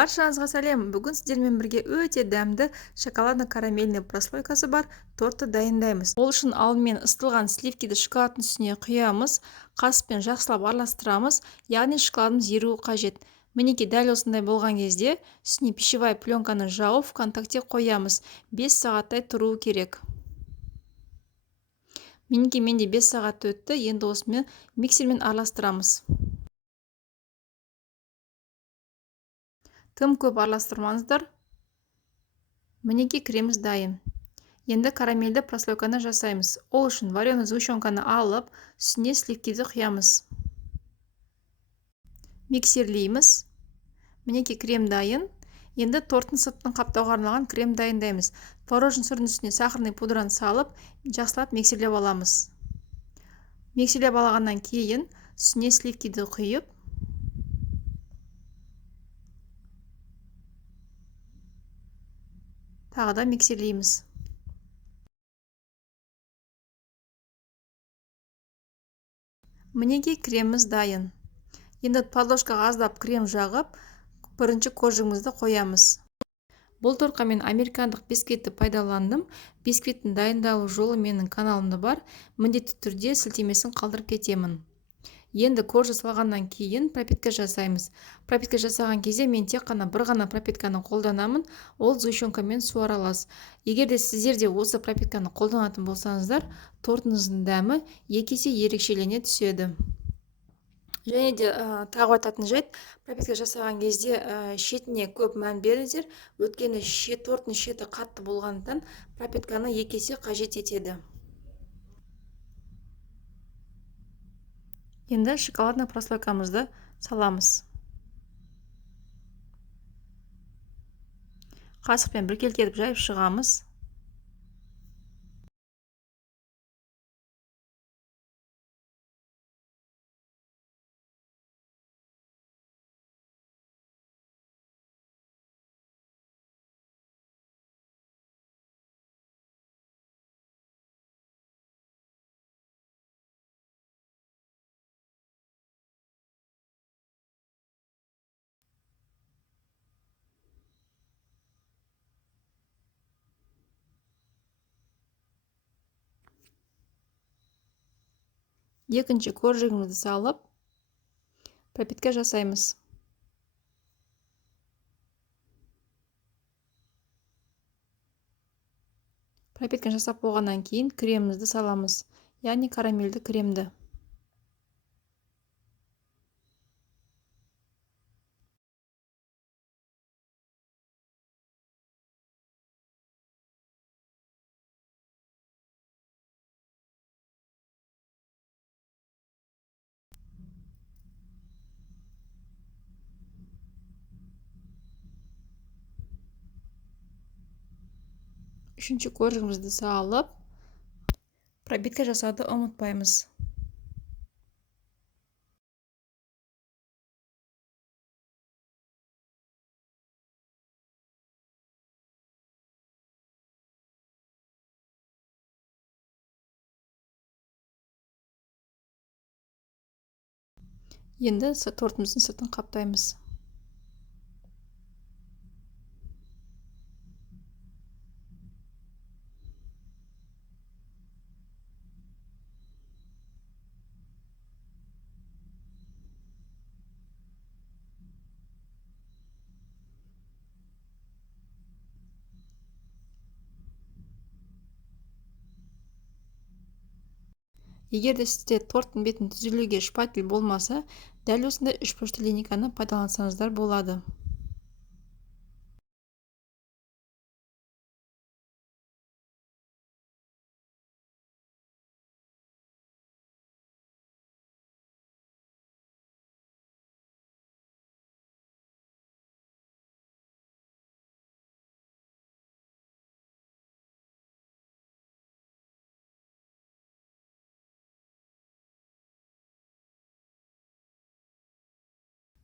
Баршаңызға сәлем. Бүгін сіздермен бірге өте дәмді шоколадно-карамельный прослойкасы бар тортты дайындаймыз. Ол үшін алдымен ыстылған сливкиді шоколадтың үстіне құямыз, қасықпен жақсылап араластырамыз, яғни шоколадымыз еруі қажет. Мінекей дәл осындай болған кезде үстіне пищевая пленканы жауып ВКонтакте қоямыз. 5 сағаттай тұруы керек. Мінекей менде 5 сағат өтті. Енді осымен миксермен араластырамыз. Тым көп араластырмаңыздар. Мінекей креміміз дайын. Енді карамельді прослойканы жасаймыз. Ол үшін вареный сгущенканы алып, үстіне сливкиді құямыз. Миксерлейміз. Мінекей крем дайын. Енді торттың сыртын қаптауға арналған крем дайындаймыз. Творожный сырдың үстіне сахарный пудраны салып, жақсылап миксерлеп аламыз. Миксерлеп алғаннан кейін үстіне сливкиді құйып, тағы да миксерлейміз. Мінекей креміміз дайын. Енді подложкаға аздап крем жағып, бірінші коржигімізді қоямыз. Бұл тортқа мен американдық бисквитті пайдаландым. Бисквиттің дайындалу жолы менің каналымда бар. Міндетті түрде сілтемесін қалдырып кетемін. Енді коржы салғаннан кейін пропитка жасаймыз. Пропитка жасаған кезде мен тек қана бір ғана пропитканы қолданамын. Ол сгущенкамен су аралас. Егер де сіздер де осы пропитканы қолданатын болсаңыздар, тортыңыздың дәмі екі есе ерекшелене түседі. Және де тағы айтатын жайт, пропитка жасаған кезде шетіне көп мән беріңіздер, өйткені торттың шеті қатты болғандықтан пропитканы екі есе қажет етеді. Енді шоколадный прослойкамызды саламыз. Қасықпен біркелкі етіп жайып шығамыз. Екінші коржигімізді салып, пропитка жасаймыз. Пропитканы жасап болғаннан кейін кремімізді саламыз, яғни карамельді кремді. Үшінші коржигімізді салып, пропитка жасауды ұмытпаймыз. Енді тортымыздың сыртын қаптаймыз. Егер де сізде торттың бетін түзелуге шпатель болмаса, дәл осындай үшбұрышты линейканы пайдалансаңыздар болады.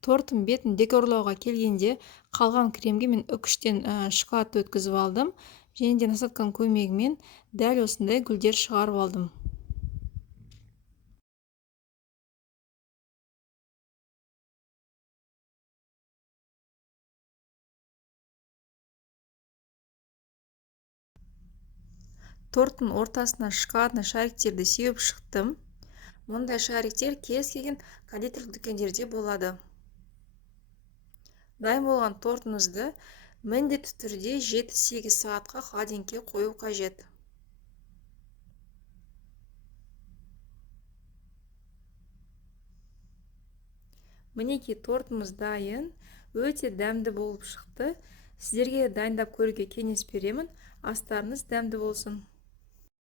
Торттың бетін декорлауға келгенде қалған кремге мен үкіштен шоколадты өткізіп алдым. Және де насадканың көмегімен дәл осындай гүлдер шығарып алдым. торттың ортасына шоколадный шариктерді сеуіп шықтым. Мұндай шариктер кез келген кондитерлік дүкендерде болады. Дайын болған тортымызды міндетті түрде 7-8 сағатқа холодильникке қою қажет. Мінекей тортымыз дайын, өте дәмді болып шықты. Сіздерге дайындап көруге кеңес беремін. Астарыңыз дәмді болсын.